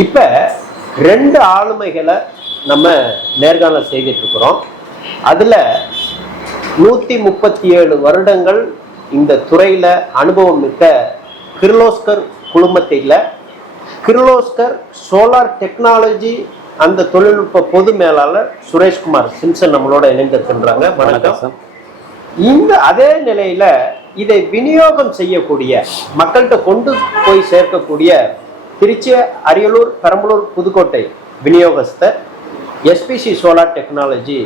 இப்ப 2 ஆளுமைகளை நம்ம நேர்காணல் செய்துட்டு இருக்கிறோம். அதுல 137 வருடங்கள் இந்த துறையில அனுபவம் மிக்க கிர்லோஸ்கர் குழுமத்தில கிர்லோஸ்கர் சோலார் டெக்னாலஜி அந்த தொழில்நுட்ப பொது மேலாளர் சுரேஷ்குமார் சிம்சன் நம்மளோட இணைந்திருக்கின்றாங்க. வணக்கம். இந்த அதே நிலையில இதை விநியோகம் செய்யக்கூடிய மக்கள்கிட்ட கொண்டு போய் சேர்க்கக்கூடிய திருச்சி, அரியலூர், பெரம்பலூர், புதுக்கோட்டை விநியோகஸ்தர் எஸ்பிசி சோலார் டெக்னாலஜி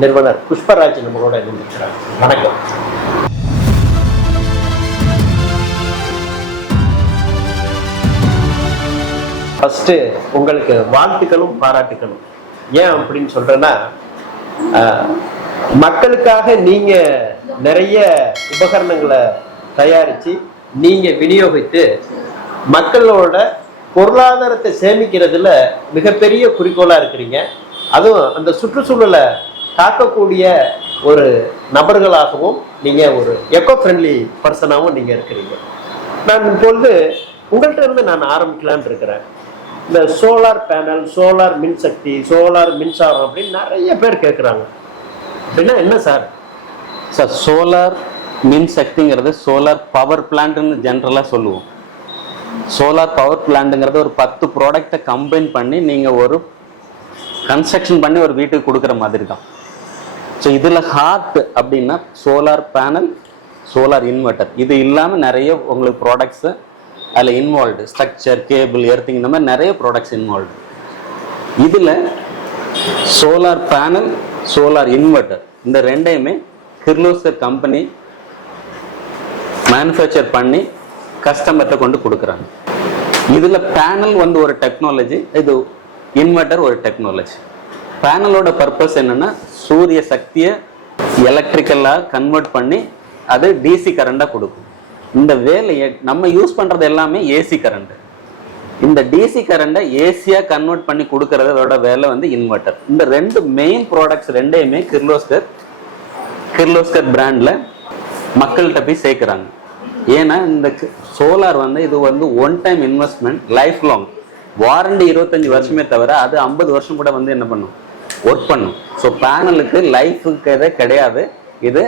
நிறுவனர் புஷ்பராஜ் நம்மளோட இணைந்திருக்கிறார். வணக்கம். ஃபர்ஸ்ட் உங்களுக்கு வாழ்த்துக்களும் பாராட்டுகளும். ஏன் அப்படின்னு சொல்றேன்னா, மக்களுக்காக நீங்க நிறைய உபகரணங்களை தயாரிச்சு நீங்க விநியோகித்து மக்களோட பொருளாதாரத்தை சேமிக்கிறதுல மிகப்பெரிய குறிக்கோளா இருக்கிறீங்க. அதுவும் அந்த சுற்றுச்சூழலை காக்கக்கூடிய ஒரு நபர்களாகவும் நீங்க ஒரு எக்கோ ஃப்ரெண்ட்லி பர்சனாகவும் நீங்க இருக்கிறீங்க. நான் இப்பொழுது உங்கள்கிட்ட இருந்து நான் ஆரம்பிக்கலான் இருக்கிறேன். இந்த சோலார் பேனல், சோலார் மின்சக்தி, சோலார் மின்சாரம் அப்படின்னு நிறைய பேர் கேட்குறாங்க. அப்படின்னா என்ன சார்? சார், சோலார் மின்சக்திங்கிறது சோலார் பவர் பிளான்ட்னு ஜென்ரலாக சொல்லுவோம். சோலார் பவர் பிளான்ட்டுங்கிறது ஒரு 10 ப்ராடக்டை கம்பைன் பண்ணி நீங்கள் ஒரு கன்ஸ்ட்ரக்ஷன் பண்ணி ஒரு வீட்டுக்கு கொடுக்குற மாதிரி தான். ஸோ இதில் ஹார்ட் அப்படின்னா சோலார் பேனல், சோலார் இன்வெர்டர், இது இல்லாமல் நிறைய உங்களுக்கு ப்ராடக்ட்ஸு அதில் இன்வால்வ்டு. ஸ்ட்ரக்சர், கேபிள், எர்த்திங், இந்த மாதிரி நிறைய ப்ராடக்ட்ஸ் இன்வால்வ்டு. இதில் சோலார் பேனல், சோலார் இன்வெர்டர் இந்த ரெண்டையுமே கிர்லோஸ்கர் கம்பெனி மேனுஃபேக்சர் பண்ணி கஸ்டமர்கிட்ட கொண்டு கொடுக்குறாங்க. இதில் பேனல் வந்து ஒரு டெக்னாலஜி, இது இன்வெர்டர் ஒரு டெக்னாலஜி. பேனலோட பர்பஸ் என்னென்னா, சூரிய சக்தியை எலக்ட்ரிக்கலாக கன்வெர்ட் பண்ணி அது டிசி கரண்டாக கொடுக்கும். இந்த வேலையை நம்ம யூஸ் பண்ணுறது எல்லாமே ஏசி கரண்ட். இந்த டிசி கரண்டை ஏசியாக கன்வெர்ட் பண்ணி கொடுக்கறதோட வேலை வந்து இன்வெர்டர். இந்த 2 மெயின் ப்ராடக்ட்ஸ் ரெண்டையுமே கிர்லோஸ்கர் பிராண்டில் மக்கள்கிட்ட போய் சேர்க்குறாங்க. ஏன்னா இந்த சோலார் வந்து இது வந்து one time investment, life long warranty 25 வருஷமே தவிர அது 50 வருஷம் கூட வந்து என்ன பண்ணும், ஒர்க் பண்ணும். ஸோ பேனலுக்கு லைஃபுக்கு கிடையாது. இது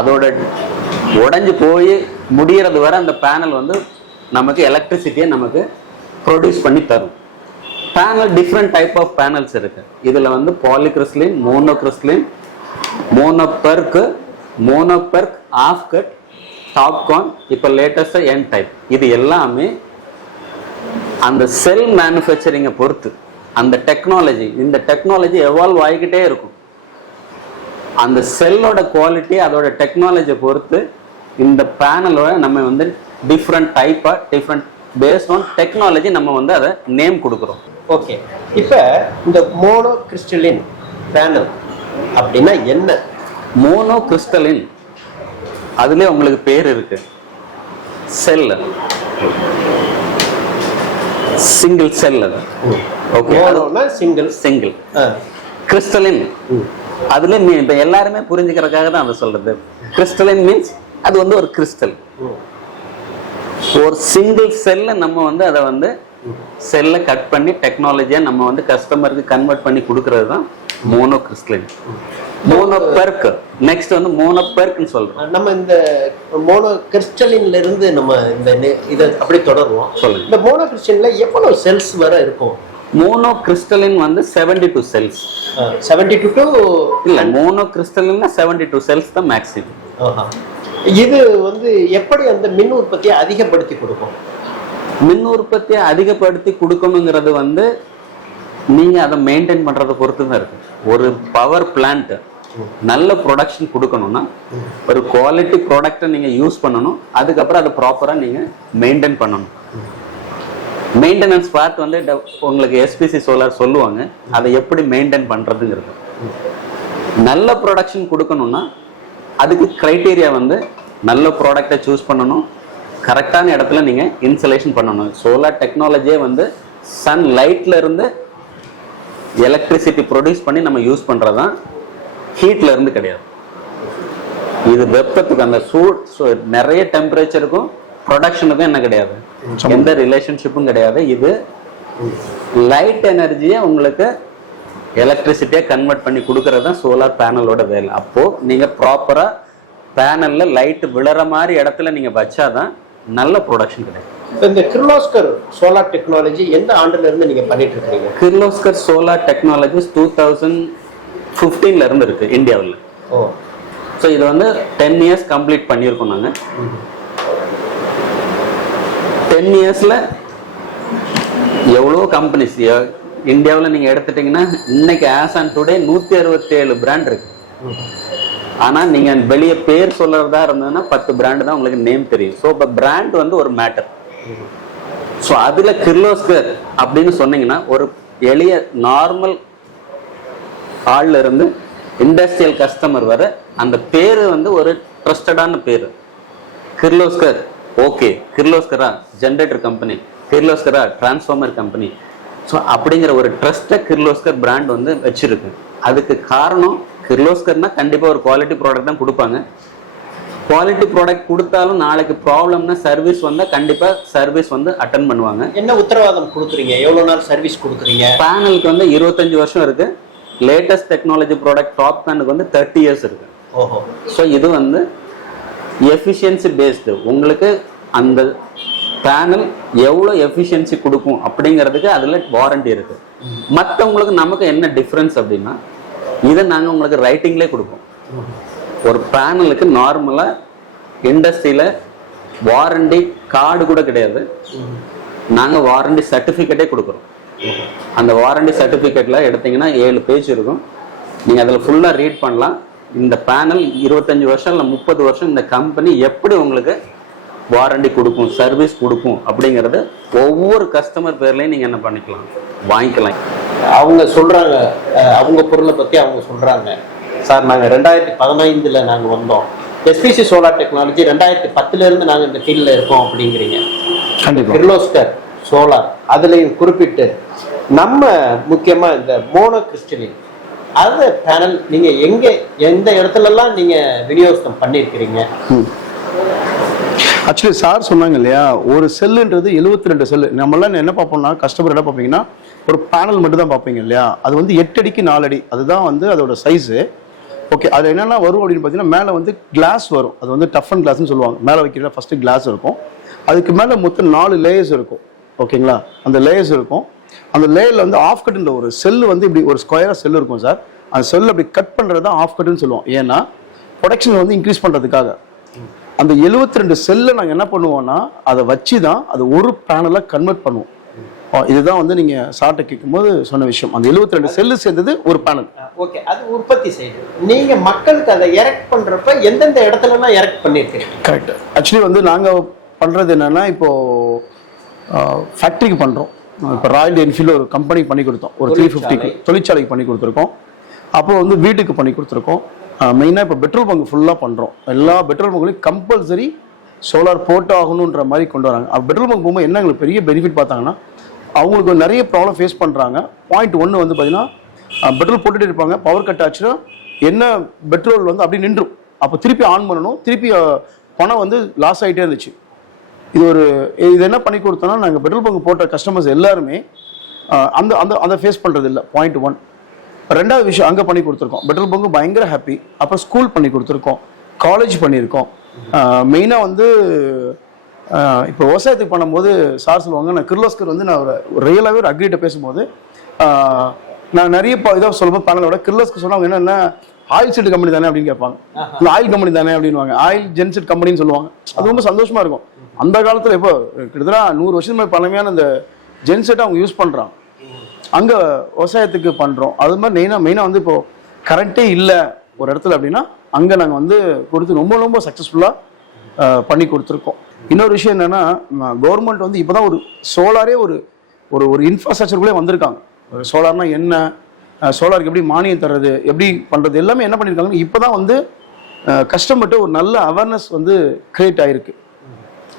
அதோட உடஞ்சி போய் முடிகிறது வரை அந்த பேனல் வந்து நமக்கு எலக்ட்ரிசிட்டியை நமக்கு ப்ரொடியூஸ் பண்ணி தரும். Panel different type of panels இருக்கு. இதில் வந்து polycrystalline, monocrystalline, monoperc, half cut, TOPCon, இப்போ லேட்டஸ்டாக என் டைப். இது எல்லாமே அந்த செல் மேனுஃபேக்சரிங்கை பொறுத்து அந்த டெக்னாலஜி, இந்த டெக்னாலஜி எவால்வ் ஆகிக்கிட்டே இருக்கும். அந்த செல்லோட குவாலிட்டி, அதோட டெக்னாலஜியை பொறுத்து இந்த பேனலோட நம்ம வந்து டிஃப்ரெண்ட் டைப்பாக டிஃப்ரெண்ட் பேஸ்ட் ஆன் டெக்னாலஜி நம்ம வந்து அதை நேம் கொடுக்குறோம். ஓகே. இப்போ இந்த மோனோ கிறிஸ்டலின் பேனல் அப்படின்னா என்ன? மோனோ கிறிஸ்டலின் அதுலேயே உங்களுக்கு பேர் இருக்கு. செல், சிங்கிள் செல். அது ஓகே, சிங்கிள் கிறிஸ்டலின். அதுல இப்போ எல்லாருமே புரிஞ்சுக்கிறதுக்காக தான் அதை சொல்றது. கிறிஸ்டலின் மீன்ஸ் அது வந்து ஒரு கிறிஸ்டல். ஒரு சிங்கிள் செல்ல நம்ம வந்து அதை வந்து செல்லை கட் பண்ணி டெக்னாலஜியா நம்ம வந்து கஸ்டமருக்கு கன்வெர்ட் பண்ணி கொடுக்கறது தான் மோனோ கிறிஸ்டலின். மோனோபெர்க் நெக்ஸ்ட் வந்து மோனோபெர்க்னு சொல்றோம். நம்ம இந்த மோனோ கிறிஸ்டலின்ல இருந்து நம்ம இந்த இதை அப்படி தொடருவோம். சொல்லுங்க. இந்த மோனோ கிறிஸ்டலின்ல எவ்வளவு செல்ஸ் வர இருக்கும்? மோனோ கிறிஸ்டலின் வந்து 72 செல்ஸ். 72 டு இல்ல, மோனோ கிறிஸ்டலின்ல 72 செல்ஸ் தான் மேக்ஸிமம். இது வந்து எப்படி அந்த மின் உற்பத்தியை அதிகப்படுத்தி கொடுக்கும்? மின் உற்பத்தியை அதிகப்படுத்தி கொடுக்கணுங்கிறது வந்து நீங்க அதை மெயின்டைன் பண்றதை பொறுத்து தான் இருக்கு. ஒரு பவர் பிளான்ட் நல்ல ப்ரொடக்ஷன் கொடுக்கணும்னா ஒரு குவாலிட்டி ப்ராடக்டை நீங்க யூஸ் பண்ணணும். அதுக்கப்புறம் அதை ப்ராப்பரா நீங்க மெயின்டைன் பண்ணணும். மெயின்டெனன்ஸ் பார்ட் வந்து உங்களுக்கு எஸ்பிசி சோலார் சொல்லுவாங்க, அதை எப்படி மெயின்டைன் பண்றதுங்கிறது. நல்ல ப்ரொடக்ஷன் கொடுக்கணும்னா அதுக்கு கிரைட்டீரியா வந்து நல்ல ப்ராடக்டை சூஸ் பண்ணணும், கரெக்டான இடத்துல நீங்க இன்சுலேஷன் பண்ணணும். சோலார் டெக்னாலஜியே வந்து சன் லைட்ல இருந்து எலக்ட்ரிசிட்டி ப்ரொடியூஸ் பண்ணி நம்ம யூஸ் பண்றதுதான், ஹீட்ல இருந்து கிடையாது. இது வெப்பத்துக்கு அந்த நிறைய டெம்பரேச்சருக்கும் ப்ரொடக்ஷனுக்கும் என்ன கிடையாது, எந்த ரிலேஷன்ஷிப்பும் கிடையாது. இது லைட் எனர்ஜியை உங்களுக்கு எலக்ட்ரிசிட்டியா கன்வெர்ட் பண்ணி கொடுக்கறது தான் சோலார் பேனலோட வேலை. அப்போ நீங்க ப்ராப்பரா பேனல்ல லைட் விழற மாதிரி இடத்துல நீங்க வச்சாதான் நல்ல ப்ரொடக்ஷன் கிடைக்கும். இந்த கிர்லோஸ்கர் சோலார் டெக்னாலஜி எந்த ஆண்டுல இருந்து நீங்க பண்ணிட்டு இருக்கீங்க? கிர்லோஸ்கர் சோலார் டெக்னாலஜிஸ் 2015ல இருந்து இருக்கு இந்தியாவில். ஸோ இது வந்து 10 இயர்ஸ் கம்ப்ளீட் பண்ணியிருக்கோம் நாங்கள். 10 இயர்ஸ்ல எவ்வளோ கம்பெனிஸ் இந்தியாவில் நீங்க எடுத்துட்டீங்கன்னா இன்னைக்கு ஆஸ் ஆன் டுடே 167 பிராண்ட் இருக்கு. ஆனா நீங்க வெளியே பேர் சொல்றதா இருந்ததுன்னா 10 பிராண்ட் தான் உங்களுக்கு நேம் தெரியும். ஸோ இப்போ பிராண்ட் வந்து ஒரு மேட்டர். ஸோ அதுல கிர்லோஸ்கர் அப்படின்னு சொன்னீங்கன்னா ஒரு எளிய நார்மல் ஆள்ல இருந்து இண்டஸ்ட்ரியல் கஸ்டமர் வர அந்த பேரு வந்து ஒரு ட்ரஸ்டடான பேரு. கிர்லோஸ்கர், ஓகே கிர்லோஸ்கரா ஜென்ரேட்டர் கம்பெனி, கிர்லோஸ்கரா டிரான்ஸ்ஃபார்மர் கம்பெனி. ஸோ அப்படிங்கிற ஒரு ட்ரஸ்ட்டை கிர்லோஸ்கர் பிராண்ட் வந்து வச்சிருக்கு. அதுக்கு காரணம் கிர்லோஸ்கர்னா கண்டிப்பா ஒரு குவாலிட்டி ப்ராடக்ட் தான் கொடுப்பாங்க. குவாலிட்டி ப்ராடக்ட் கொடுத்தாலும் நாளைக்கு ப்ராப்ளம்னா சர்வீஸ் வந்தா கண்டிப்பா சர்வீஸ் வந்து அட்டென்ட் பண்ணுவாங்க. என்ன உத்தரவாதம் கொடுக்குறீங்க? எவ்வளவு நாள் சர்வீஸ் கொடுக்குறீங்க? பேனலுக்கு வந்து 25 வருஷம் இருக்கு. லேட்டஸ்ட் டெக்னாலஜி ப்ராடக்ட் டாப் பேனுக்கு வந்து 30 இயர்ஸ் இருக்கு. ஓஹோ. ஸோ இது வந்து எஃபிஷியன்சி பேஸ்டு. உங்களுக்கு அந்த பேனல் எவ்வளோ எஃபிஷியன்சி கொடுக்கும் அப்படிங்கிறதுக்கு அதில் வாரண்டி இருக்கு. மற்றவங்களுக்கு நமக்கு என்ன டிஃப்ரென்ஸ் அப்படின்னா இதை நாங்கள் உங்களுக்கு ரைட்டிங்லேயே கொடுப்போம். ஒரு பேனலுக்கு நார்மலாக இண்டஸ்ட்ரியில் வாரண்டி கார்டு கூட கிடையாது. நாங்கள் வாரண்டி சர்டிஃபிகேட்டே கொடுக்குறோம். அந்த வாரண்டி சர்டிஃபிகேட்டில் எடுத்தீங்கன்னா 7 பேஜ் இருக்கும். நீங்கள் அதில் ஃபுல்லாக ரீட் பண்ணலாம். இந்த பேனல் 25 வருஷம் இல்லை 30 வருஷம் இந்த கம்பெனி எப்படி உங்களுக்கு வாரண்டி கொடுக்கும், சர்வீஸ் கொடுக்கும் அப்படிங்கிறது ஒவ்வொரு கஸ்டமர் பேர்லையும் நீங்கள் என்ன பண்ணிக்கலாம், வாங்கிக்கலாம். அவங்க சொல்கிறாங்க, அவங்க பொருளை பற்றி அவங்க சொல்கிறாங்க, சார் நாங்கள் 2015 நாங்கள் வந்தோம், எஸ்பிசி சோலார் டெக்னாலஜி 2010 நாங்கள் இந்த ஃபீல்டில் இருக்கோம் அப்படிங்கிறீங்க. கிர்லோஸ்கர் சோலார் அதுலேயும் குறிப்பிட்டு நம்ம முக்கியமாக இந்த மோனோ கிறிஸ்டலின் அது பேனல் நீங்கள் எந்த இடத்துலலாம் நீங்கள் விநியோகம் பண்ணியிருக்கிறீங்க? ஆக்சுவலி சார் சொன்னாங்க இல்லையா, ஒரு செல்லுன்றது 72 செல்லு. நம்மளாம் என்ன பார்ப்போம்னா கஸ்டமர் என்ன பார்ப்பீங்கன்னா ஒரு பேனல் மட்டும் தான் பார்ப்பீங்க இல்லையா. அது வந்து 8 அடிக்கு 4 அடி, அதுதான் வந்து அதோட சைஸு. ஓகே, அது என்னென்ன வரும் அப்படின்னு பார்த்தீங்கன்னா மேலே வந்து கிளாஸ் வரும். அது வந்து டஃப் அண்ட் கிளாஸ்ன்னு சொல்லுவாங்க. மேலே வைக்கிற ஃபஸ்ட்டு கிளாஸ் இருக்கும். அதுக்கு மேலே மொத்தம் 4 லேயர்ஸ் இருக்கும். ஓகேங்களா, அந்த லேயர்ஸ் இருக்கும். அந்த லேயரில் வந்து ஆஃப் கட்டுன்ற ஒரு செல்லு வந்து இப்படி ஒரு ஸ்கொயராக செல்லு இருக்கும் சார். அந்த செல்லு அப்படி கட் பண்ணுறது தான் ஆஃப் கட்டுன்னு சொல்லுவோம். ஏன்னா ப்ரொடக்ஷன் வந்து இன்க்ரீஸ் பண்ணுறதுக்காக. அந்த 72 செல்லை நாங்கள் என்ன பண்ணுவோம்னா அதை வச்சு தான் அது ஒரு பேனலாக கன்வெர்ட் பண்ணுவோம். இதுதான் வந்து நீங்கள் சார்ட்டை கேட்கும்போது சொன்ன விஷயம். அந்த 72 செல்லு சேர்ந்தது ஒரு பேனல். ஓகே, அது உற்பத்தி செய்யுது. நீங்கள் மக்களுக்கு அதை எரெக்ட் பண்ணுறப்ப எந்தெந்த இடத்துலலாம் எரெக்ட் பண்ணியிருக்கீங்க? கரெக்ட். ஆக்சுவலி வந்து நாங்கள் பண்ணுறது என்னென்னா இப்போது ஃபேக்ட்ரிக்கு பண்ணுறோம். இப்போ ராயல் என்ஃபீல்டு ஒரு கம்பெனிக்கு பண்ணி கொடுத்தோம். ஒரு 350 தொழிற்சாலைக்கு பண்ணி கொடுத்துருக்கோம். அப்புறம் வந்து வீட்டுக்கு பண்ணி கொடுத்துருக்கோம். மெயினாக இப்போ பெட்ரோல் பங்க் ஃபுல்லாக பண்ணுறோம். எல்லா பெட்ரோல் பங்க்லையும் கம்பல்சரி சோலார் போட்டு ஆகணுன்ற மாதிரி கொண்டு வராங்க. பெட்ரோல் பங்க் போகும்போது என்ன எங்களுக்கு பெரிய பெனிஃபிட் பார்த்தாங்கன்னா அவங்களுக்கு நிறைய ப்ராப்ளம் ஃபேஸ் பண்ணுறாங்க. பாயிண்ட் 1 வந்து பார்த்தீங்கன்னா பெட்ரோல் போட்டுகிட்டே இருப்பாங்க, பவர் கட் ஆச்சுன்னா என்ன பெட்ரோல் வந்து அப்படி நின்றும். அப்போ திருப்பி ஆன் பண்ணணும், திருப்பி பணம் வந்து லாஸ் ஆகிட்டே இருந்துச்சு. இது என்ன பண்ணி கொடுத்தோன்னா நாங்கள் பெட்ரோல் பங்க் போட்ட கஸ்டமர்ஸ் எல்லாருமே அந்த அந்த அதை ஃபேஸ் பண்ணுறது இல்லை. பாயிண்ட் 1. ரெண்டாவது விஷயம் அங்கே பண்ணி கொடுத்துருக்கோம். பெட்ரோல் பங்கு பயங்கர ஹாப்பி. அப்புறம் ஸ்கூல் பண்ணி கொடுத்துருக்கோம், காலேஜ் பண்ணியிருக்கோம். மெயினாக வந்து இப்போ விவசாயத்துக்கு பண்ணும்போது சார் சொல்லுவாங்க, நான் கிர்லோஸ்கர் வந்து நான் ஒரு ரியலாகவே ஒரு அக்ரிகிட்ட பேசும்போது நான் நிறைய இதாக சொல்லும்போது பேனலோட கிர்லோஸ்கர் சொன்னாங்க என்னென்ன ஆயில் செட் கம்பெனி தானே அப்படின்னு கேட்பாங்க. இல்லை ஆயில் கம்பெனி தானே அப்படின்வாங்க. ஆயில் ஜென்செட் கம்பெனின்னு சொல்லுவாங்க. அது ரொம்ப சந்தோஷமாக இருக்கும். அந்த காலத்தில் இப்போ கிட்டத்தட்ட 100 வருஷம் மேலே பழமையான அந்த ஜென்செட்டை அவங்க யூஸ் பண்ணுறாங்க. அங்கே விவசாயத்துக்கு பண்ணுறோம். அது மாதிரி மெயினாக வந்து இப்போது கரண்ட்டே இல்லை ஒரு இடத்துல அப்படின்னா அங்கே நாங்கள் வந்து கொடுத்து ரொம்ப ரொம்ப சக்ஸஸ்ஃபுல்லாக பண்ணி கொடுத்துருக்கோம். இன்னொரு விஷயம் என்னென்னா கவர்மெண்ட் வந்து இப்போ தான் ஒரு சோலாரே ஒரு ஒரு இன்ஃப்ராஸ்ட்ரக்சருக்குள்ளே வந்திருக்காங்க. சோலார்னா என்ன, சோலாருக்கு எப்படி மானியம் தர்றது, எப்படி பண்ணுறது எல்லாமே என்ன பண்ணியிருக்காங்க. இப்போ தான் வந்து கஸ்டமர்கிட்ட ஒரு நல்ல அவேர்னஸ் வந்து கிரியேட் ஆகிருக்கு.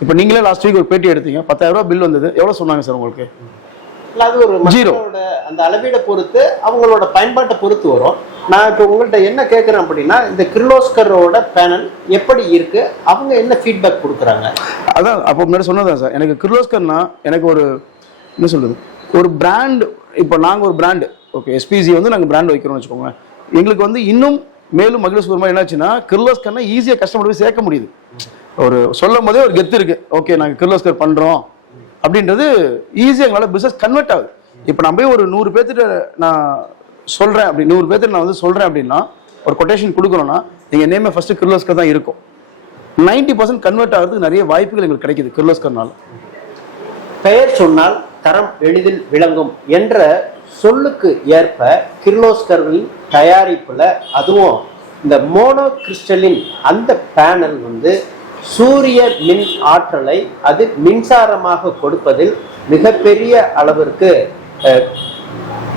இப்போ நீங்களே லாஸ்ட் வீக் ஒரு பேட்டி எடுத்தீங்க, 10,000 ரூபா பில் வந்தது. எவ்வளோ சொன்னாங்க சார் உங்களுக்கு? அது ஒரு மக்களோட அந்த அளவீடை பொறுத்து அவங்களோட பயன்பாட்டை பொறுத்து வரும். நான் இப்போ உங்கள்கிட்ட என்ன கேட்குறேன் அப்படின்னா இந்த கிர்லோஸ்கரோட பேனல் எப்படி இருக்கு, அவங்க என்ன ஃபீட்பேக் கொடுக்குறாங்க? அதான் அப்போ முன்னாடி சொன்னதான் சார். எனக்கு கிர்லோஸ்கர்னா எனக்கு என்ன சொல்றது, ஒரு பிராண்ட், இப்போ நாங்கள் ஒரு பிராண்டு, ஓகே எஸ்பிசி வந்து நாங்கள் பிராண்ட் வைக்கிறோம்னு வச்சுக்கோங்க, எங்களுக்கு வந்து இன்னும் மேலும் மகிழ்ச்சி மாதிரி என்னாச்சுன்னா கிர்லோஸ்கர்னா ஈஸியாக கஸ்டமர் போய் சேர்க்க முடியுது. ஒரு சொல்லும் போதே ஒரு கெத்து இருக்கு, ஓகே நாங்கள் கிர்லோஸ்கர் பண்ணுறோம் அப்படின்றது ஈஸியாக எங்களால் பிஸ்னஸ் கன்வெர்ட் ஆகுது. இப்போ நான் போய் ஒரு 100 பேர்த்திட்ட நான் சொல்கிறேன், அப்படி 100 பேர்த்திட்ட நான் வந்து சொல்கிறேன் அப்படின்னா ஒரு கொட்டேஷன் கொடுக்குறோன்னா எங்கள் நேமே ஃபஸ்ட்டு கிர்லோஸ்கர் தான் இருக்கும். 90% கன்வெர்ட் ஆகிறதுக்கு நிறைய வாய்ப்புகள் எங்களுக்கு கிடைக்குது கிர்லோஸ்கர்னால. பெயர் சொன்னால் தரம் எளிதில் விளங்கும் என்ற சொல்லுக்கு ஏற்ப கிர்லோஸ்கரின் தயாரிப்புல அதுவும் இந்த மோனோ கிறிஸ்டலின் அந்த பேனல் வந்து சூரிய மின் ஆற்றலை அது மின்சாரமாக கொடுப்பதில் மிகப்பெரிய அளவிற்கு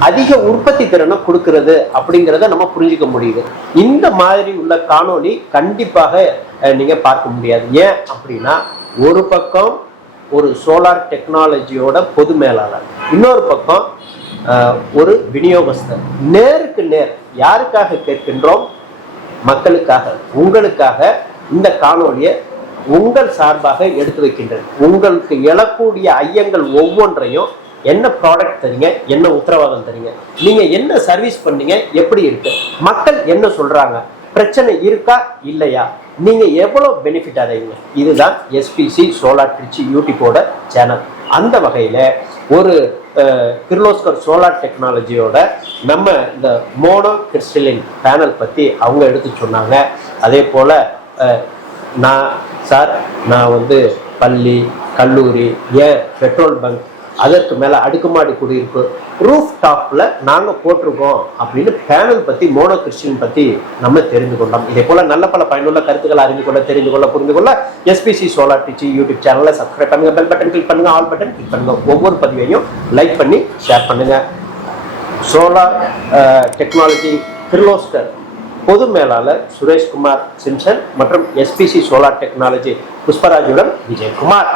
அதிக உற்பத்தி திறனை கொடுக்கிறது அப்படிங்கிறத நம்ம புரிஞ்சுக்க முடியுது. இந்த மாதிரி உள்ள காணொளி கண்டிப்பாக நீங்க பார்க்க முடியாது. ஏன் அப்படின்னா ஒரு பக்கம் ஒரு சோலார் டெக்னாலஜியோட பொது மேலாளர், இன்னொரு பக்கம் ஒரு விநியோகஸ்தர், நேருக்கு நேர் யாருக்காக கேட்கின்றோம்? மக்களுக்காக, உங்களுக்காக இந்த காணொலியை உங்கள் சார்பாக எடுத்து வைக்கின்றேன். உங்களுக்கு எழக்கூடிய ஐயங்கள் ஒவ்வொன்றையும், என்ன ப்ராடக்ட் தரீங்க, என்ன உத்தரவாதம் தரீங்க, நீங்க என்ன சர்வீஸ் பண்ணீங்க, எப்படி இருக்கு, மக்கள் என்ன சொல்றாங்க, பிரச்சனை இருக்கா இல்லையா, நீங்க எவ்வளவு பெனிஃபிட் அடைவீங்க, இதுதான் எஸ்பிசி சோலார் திருச்சி யூடியூபோட சேனல். அந்த வகையில ஒரு கிர்லோஸ்கர் சோலார் டெக்னாலஜியோட நம்ம இந்த மோனோ கிறிஸ்டலின் பேனல் பத்தி அவங்க எடுத்து சொன்னாங்க. அதே போல நான் வந்து பள்ளி, கல்லூரி, பெட்ரோல் பங்க், அதற்கு மேல அடுக்குமாடி குடியிருப்பு, ரூஃப் டாப்ல நாங்க போட்டிருக்கோம் அப்படின்னு பேனல் பத்தி, மோனோ கிறிஸ்டின் பத்தி நம்ம தெரிந்து கொண்டோம். இதே போல நல்ல பல பயனுள்ள கருத்துக்களை அறிந்து கொள்ள, தெரிந்து கொள்ள, புரிந்து கொள்ள எஸ்பிசி சோலார் டிச்சி யூடியூப் சேனலை சப்ஸ்கிரைப் பண்ணுங்க, பெல் பட்டன் கிளிக் பண்ணுங்க, ஆல் பட்டன் கிளிக் பண்ணுங்க, ஒவ்வொரு பதிவையும் லைக் பண்ணி ஷேர் பண்ணுங்க. சோலார் டெக்னாலஜி கிர்லோஸ்கர் பொது மேலாளர் சுரேஷ்குமார் சிம்சன் மற்றும் எஸ்பிசி சோலார் டெக்னாலஜி புஷ்பராஜுடன் விஜயகுமார்.